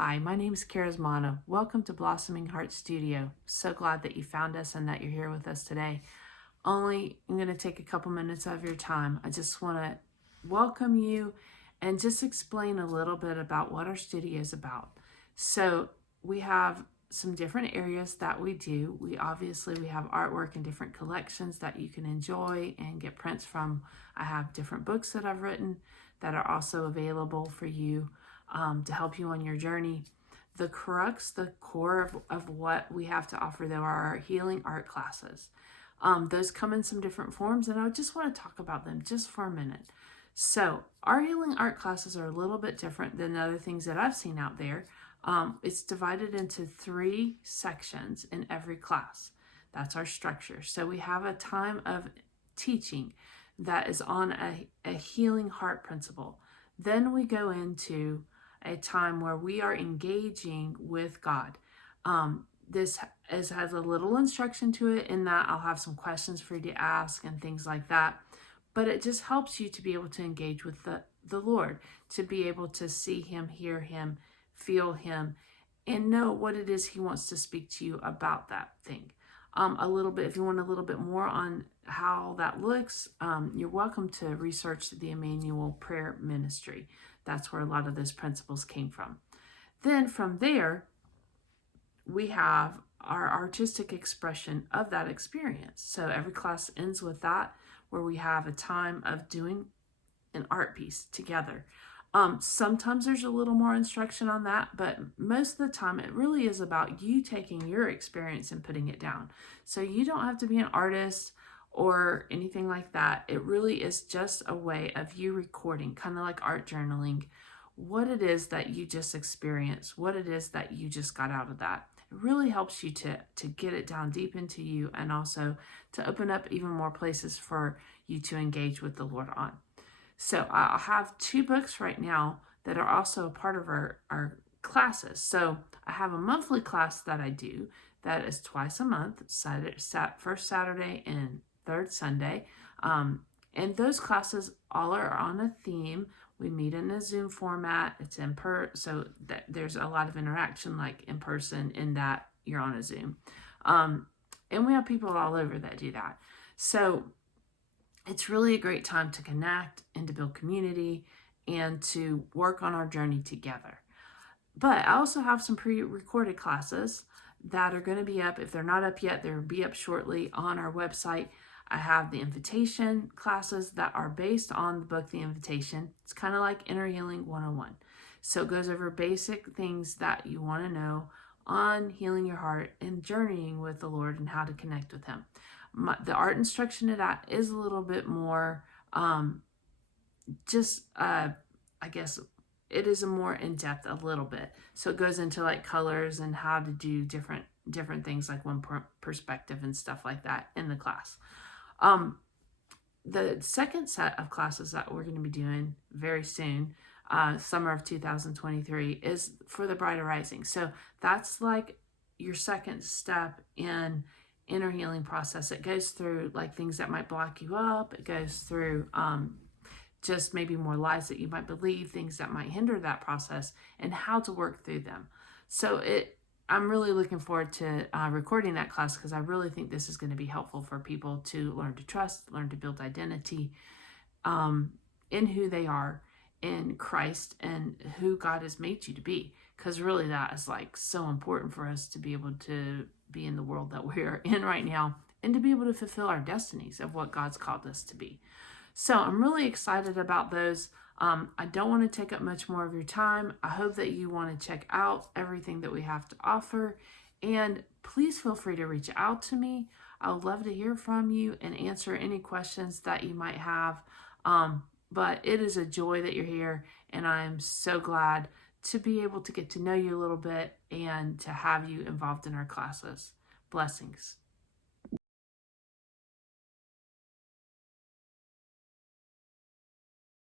Hi, my name is Charismana. Welcome to Blossoming Heart Studio. So glad that you found us and that you're here with us today. I'm going to take a couple minutes of your time. I just want to welcome you and just explain a little bit about what our studio is about. So we have some different areas that we do. We have artwork in different collections that you can enjoy and get prints from. I have different books that I've written that are also available for you to help you on your journey. The crux, the core of what we have to offer, though, are our healing art classes. Those come in some different forms, and I just want to talk about them just for a minute. So our healing art classes are a little bit different than other things that I've seen out there. It's divided into 3 sections in every class. That's our structure. So we have a time of teaching that is on a healing heart principle. Then we go into a time where we are engaging with God. This has a little instruction to it in that I'll have some questions for you to ask and things like that. But it just helps you to be able to engage with the Lord, to be able to see Him, hear Him, feel Him, and know what it is He wants to speak to you about that thing. A little bit, if you want a little bit more on how that looks, you're welcome to research the Emmanuel Prayer Ministry. That's where a lot of those principles came from. Then from there, we have our artistic expression of that experience. So every class ends with that, where we have a time of doing an art piece together. Sometimes there's a little more instruction on that, but most of the time it really is about you taking your experience and putting it down. So you don't have to be an artist or anything like that. It really is just a way of you recording, kind of like art journaling, what it is that you just experienced, what it is that you just got out of that. It really helps you to get it down deep into you, and also to open up even more places for you to engage with the Lord on. So I have 2 books right now that are also a part of our classes. So I have a monthly class that I do that is twice a month, first Saturday and third Sunday. And those classes all are on a theme. We meet in a Zoom format. It's so that there's a lot of interaction, like in person, in that you're on a Zoom. And we have people all over that do that. So it's really a great time to connect and to build community and to work on our journey together. But I also have some pre-recorded classes that are going to be up. If they're not up yet, they'll be up shortly on our website. I have the invitation classes that are based on the book, The Invitation. It's kind of like Inner Healing 101. So it goes over basic things that you want to know on healing your heart and journeying with the Lord and how to connect with Him. The art instruction of that is a little bit more, I guess it is a more in-depth a little bit. So it goes into like colors and how to do different things, like one perspective and stuff like that in the class. The second set of classes that we're going to be doing very soon, summer of 2023, is for the Bride Arising. So that's like your second step in inner healing process. It goes through like things that might block you up. It goes through just maybe more lies that you might believe, things that might hinder that process, and how to work through them. So I'm really looking forward to recording that class, because I really think this is going to be helpful for people to learn to trust, learn to build identity in who they are in Christ and who God has made you to be. Because really that is like so important for us to be able to be in the world that we're in right now, and to be able to fulfill our destinies of what God's called us to be. So I'm really excited about those. I don't want to take up much more of your time. I hope that you want to check out everything that we have to offer. And please feel free to reach out to me. I would love to hear from you and answer any questions that you might have. But it is a joy that you're here, and I'm so glad to be able to get to know you a little bit and to have you involved in our classes. Blessings.